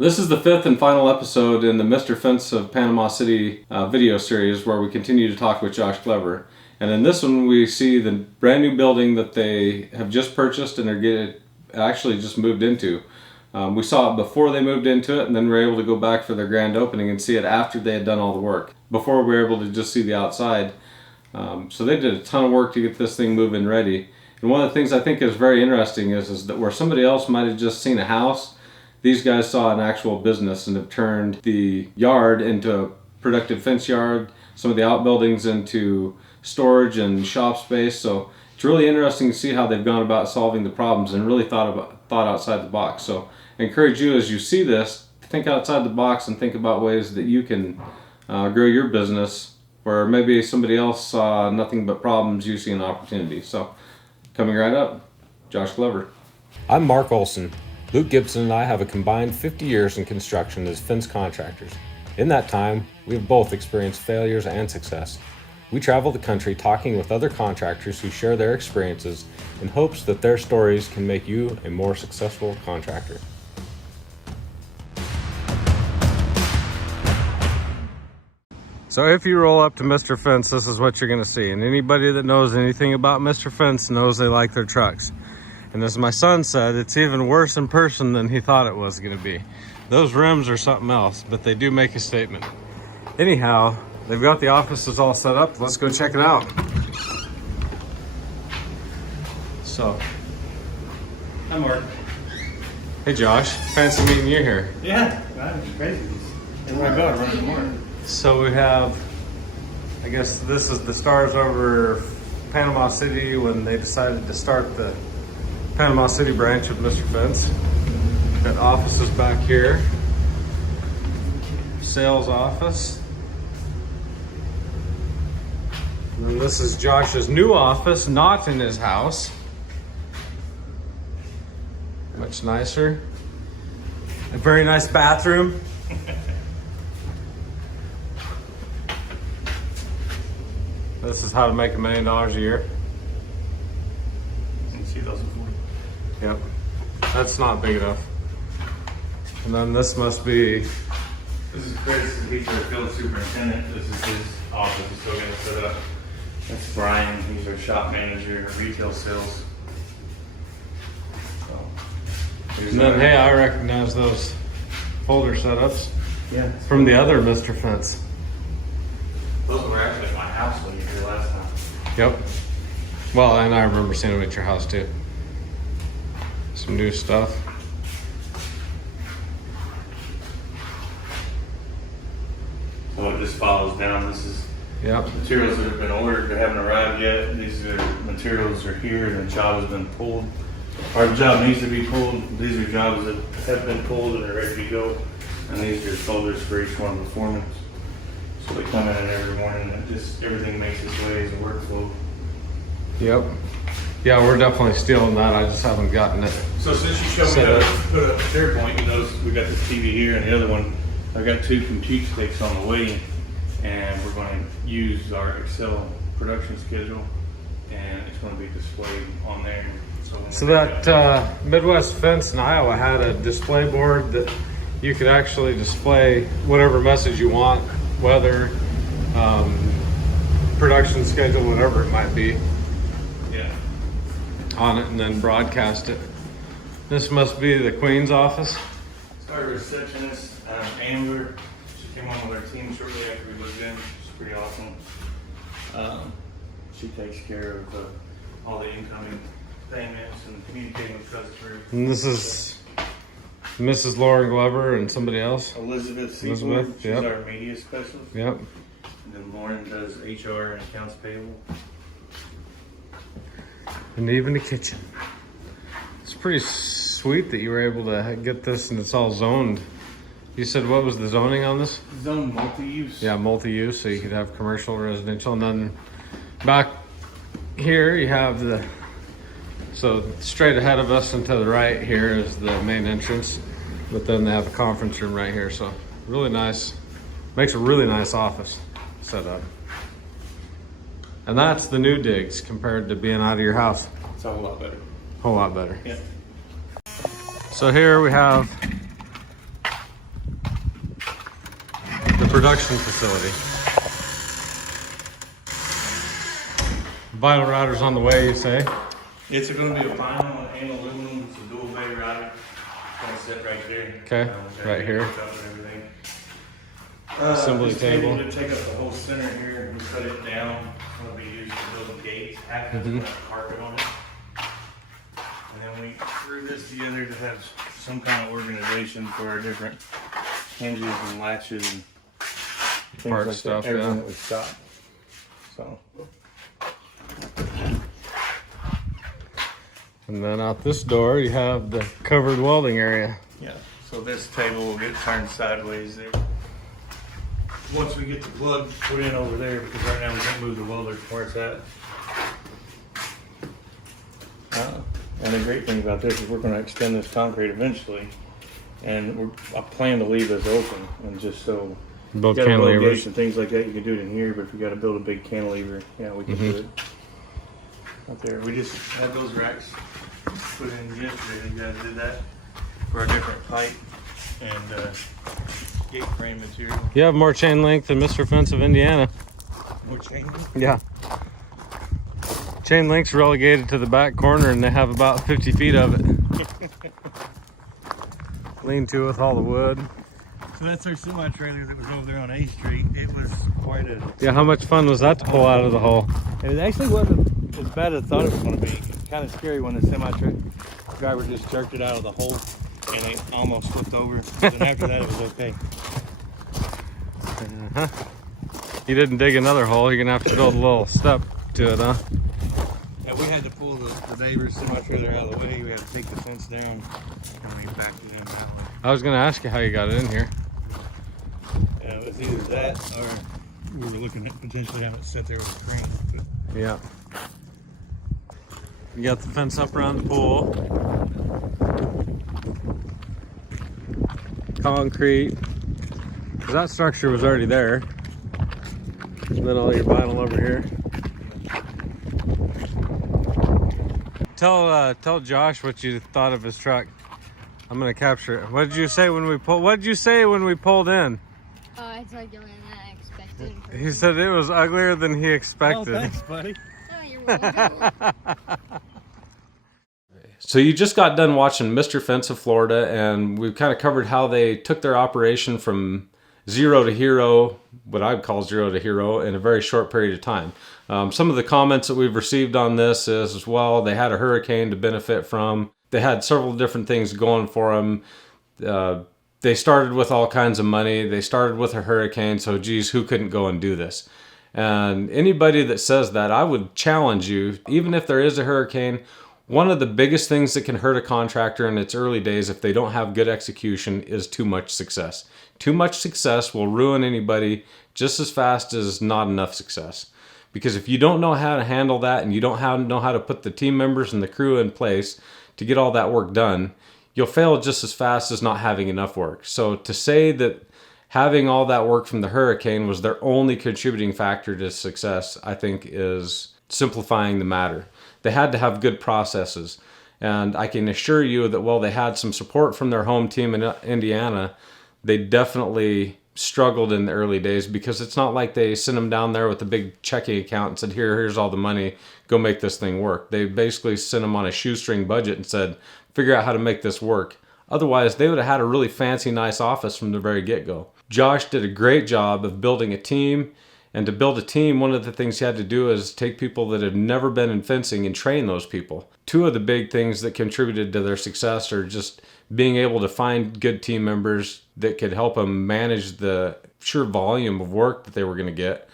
This is the fifth and final episode in the Mr. Fence of Panama City video series where we continue to talk with Josh Glover. And in this one we see the brand new building that they have just purchased and they're actually just moved into. We saw it before they moved into it, and then we were able to go back for their grand opening and see it after they had done all the work. Before we were able to just see the outside. So they did a ton of work to get this thing moving ready. And one of the things I think is very interesting is that where somebody else might have just seen a house, these guys saw an actual business and have turned the yard into a productive fence yard, some of the outbuildings into storage and shop space. So it's really interesting to see how they've gone about solving the problems and really thought outside the box. So I encourage you, as you see this, to think outside the box and think about ways that you can grow your business where maybe somebody else saw nothing but problems, you see an opportunity. So coming right up, Josh Glover. I'm Mark Olson. Luke Gibson and I have a combined 50 years in construction as fence contractors. In that time, we have both experienced failures and success. We travel the country talking with other contractors who share their experiences in hopes that their stories can make you a more successful contractor. So if you roll up to Mr. Fence, this is what you're going to see. And anybody that knows anything about Mr. Fence knows they like their trucks. And as my son said, it's even worse in person than he thought it was going to be. Those rims are something else, but they do make a statement. Anyhow, they've got the offices all set up. Let's go check it out. So, Hi, Mark. hey Josh, fancy meeting you here. Yeah, that's crazy. Everywhere I go, I run into more. So we have, I guess this is the stars over Panama City when they decided to start the Panama City branch of Mr. Fence. Got offices back here. Sales office. And then this is Josh's new office, not in his house. Much nicer. A very nice bathroom. This is how to make $1 million a year. Since 2040. Yep, that's not big enough. And then this must be, This is Chris. He's our field superintendent. This is his office. He's still getting it set up. That's Brian. He's our shop manager, retail sales. So, and then hey, I recognize those folder setups yeah, from the other Mr. Fence. those were actually at my house when you were here last time. Yep. Well, and I remember seeing them at your house too. Some new stuff. So it just follows down. This is Yep. materials that have been ordered. They haven't arrived yet. These are materials are here, and the job has been pulled. Our job needs to be pulled. These are jobs that have been pulled and are ready to go. And these are folders for each one of the foremen. So they come in every morning and just everything makes its way as a workflow. Yep. Yeah, we're definitely stealing that. I just haven't gotten it. So since you showed me Set how up. to put a SharePoint, you notice we got this TV here and the other one. I've got 2 compute sticks on the way, and we're going to use our Excel production schedule, and it's going to be displayed on there. So that Midwest Fence in Iowa had a display board that you could actually display whatever message you want, weather, production schedule, whatever it might be, Yeah. on it and then broadcast it. This must be the Queen's office. So our receptionist, Amber, she came on with our team shortly after we moved in. She's pretty awesome. She takes care of all the incoming payments and communicating with customers. And this is Mrs. Lauren Glover and somebody else. Elizabeth Seaboard, Elizabeth, she's yep. our media specialist. Yep. And then Lauren does HR and accounts payable. And even the kitchen. It's pretty sweet that you were able to get this and it's all zoned. You said what was the zoning on this? Zone multi-use. Yeah, multi-use, so you could have commercial, residential, and then back here you have the, so straight ahead of us and to the right here is the main entrance, but then they have a conference room right here, so really nice, makes a really nice office set up. And that's the new digs compared to being out of your house. It's a whole lot better. Whole lot better. Yeah. So here we have production facility. Vinyl router's on the way, you say? It's going to be a vinyl and aluminum. It's a dual bay router. It's going to sit right there. Okay, right here. Hooked up and everything. Assembly this table. To take up the whole center here and cut it down. It's going to be used for building gates. Half of it's going to have carpet on it. And then we threw this together to have some kind of organization for our different hinges and latches and things Part like stuff, that. Everything yeah. that we stopped. So. And then out this door, you have the covered welding area. Yeah, so this table will get turned sideways there. Once we get the plug put in over there, because right now we can't move the welder from where it's at. And the great thing about this is we're going to extend this concrete eventually, and I plan to leave this open, and just so Build you gotta build cantilevers. gates and things like that, you can do it in here. But if you got to build a big cantilever, yeah, we can do it up there. We just had those racks put in yesterday. You guys did that for a different pipe and gate frame material. You have more chain link than Mr. Fence of Indiana. More chain. Yeah. Chain link's relegated to the back corner and they have about 50 feet of it. Lean to with all the wood. So that's our semi trailer that was over there on A Street. It was quite a. Yeah, how much fun was that to pull out of the hole? It actually wasn't as bad as I thought it was going to be. Kind of scary when the semi driver just jerked it out of the hole and it almost flipped over. Then after that, it was okay. You didn't dig another hole, you're gonna have to build a little step to it, huh? Yeah, we had to pull the neighbor's semi trailer out of the way. We had to take the fence down and we backed it in that way. I was gonna ask you how you got it in here. Yeah, it was either that or we were looking at potentially having it sit there with a crane. But Yeah. You got the fence up around the pool. Concrete. 'Cause that structure was already there. And then all your vinyl over here. Tell Josh what you thought of his truck. I'm gonna capture it. What did you say when we pulled? What did you say when we pulled in? It's uglier than I expected. He said it was uglier than he expected. oh, thanks, buddy. Oh, you're welcome. So you just got done watching Mr. Fence of Florida, and we've kind of covered how they took their operation from zero to hero, what I'd call zero to hero, in a very short period of time. Some of the comments that we've received on this is, as well, they had a hurricane to benefit from. They had several different things going for them. They started with all kinds of money. They started with a hurricane, so geez, who couldn't go and do this? And anybody that says that, I would challenge you, even if there is a hurricane, one of the biggest things that can hurt a contractor in its early days if they don't have good execution is too much success. Too much success will ruin anybody just as fast as not enough success. Because if you don't know how to handle that and you don't know how to put the team members and the crew in place to get all that work done, you'll fail just as fast as not having enough work. So to say that having all that work from the hurricane was their only contributing factor to success, I think is simplifying the matter. They had to have good processes. And I can assure you that while they had some support from their home team in Indiana, they definitely struggled in the early days, because it's not like they sent them down there with a big checking account and said, here's all the money, go make this thing work. They basically sent them on a shoestring budget and said, figure out how to make this work. Otherwise, they would have had a really fancy, nice office from the very get-go. Josh did a great job of building a team. And to build a team, one of the things he had to do is take people that have never been in fencing and train those people. Two of the big things that contributed to their success are just being able to find good team members that could help them manage the sheer volume of work that they were going to get,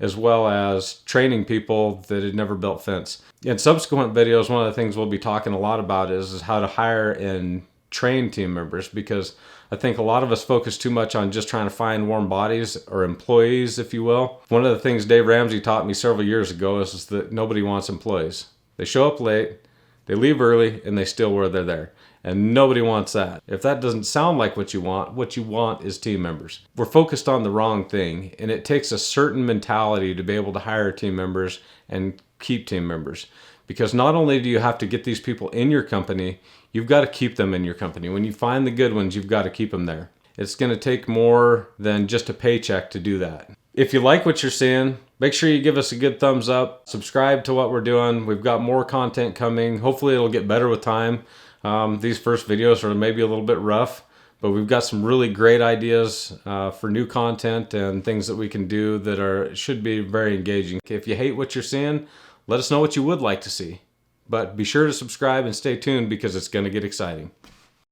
as well as training people that had never built fence. In subsequent videos, one of the things we'll be talking a lot about is how to hire and train team members, because I think a lot of us focus too much on just trying to find warm bodies, or employees, if you will. One of the things Dave Ramsey taught me several years ago is that nobody wants employees. They show up late, they leave early, and they still where they're there. And nobody wants that. If that doesn't sound like what you want is team members. We're focused on the wrong thing, and it takes a certain mentality to be able to hire team members and keep team members. Because not only do you have to get these people in your company, you've got to keep them in your company. When you find the good ones, you've got to keep them there. It's going to take more than just a paycheck to do that. If you like what you're seeing, make sure you give us a good thumbs up. Subscribe to what we're doing. We've got more content coming. Hopefully it'll get better with time. These first videos are maybe a little bit rough, but we've got some really great ideas for new content and things that we can do that should be very engaging. If you hate what you're seeing, let us know what you would like to see. But be sure to subscribe and stay tuned because it's going to get exciting.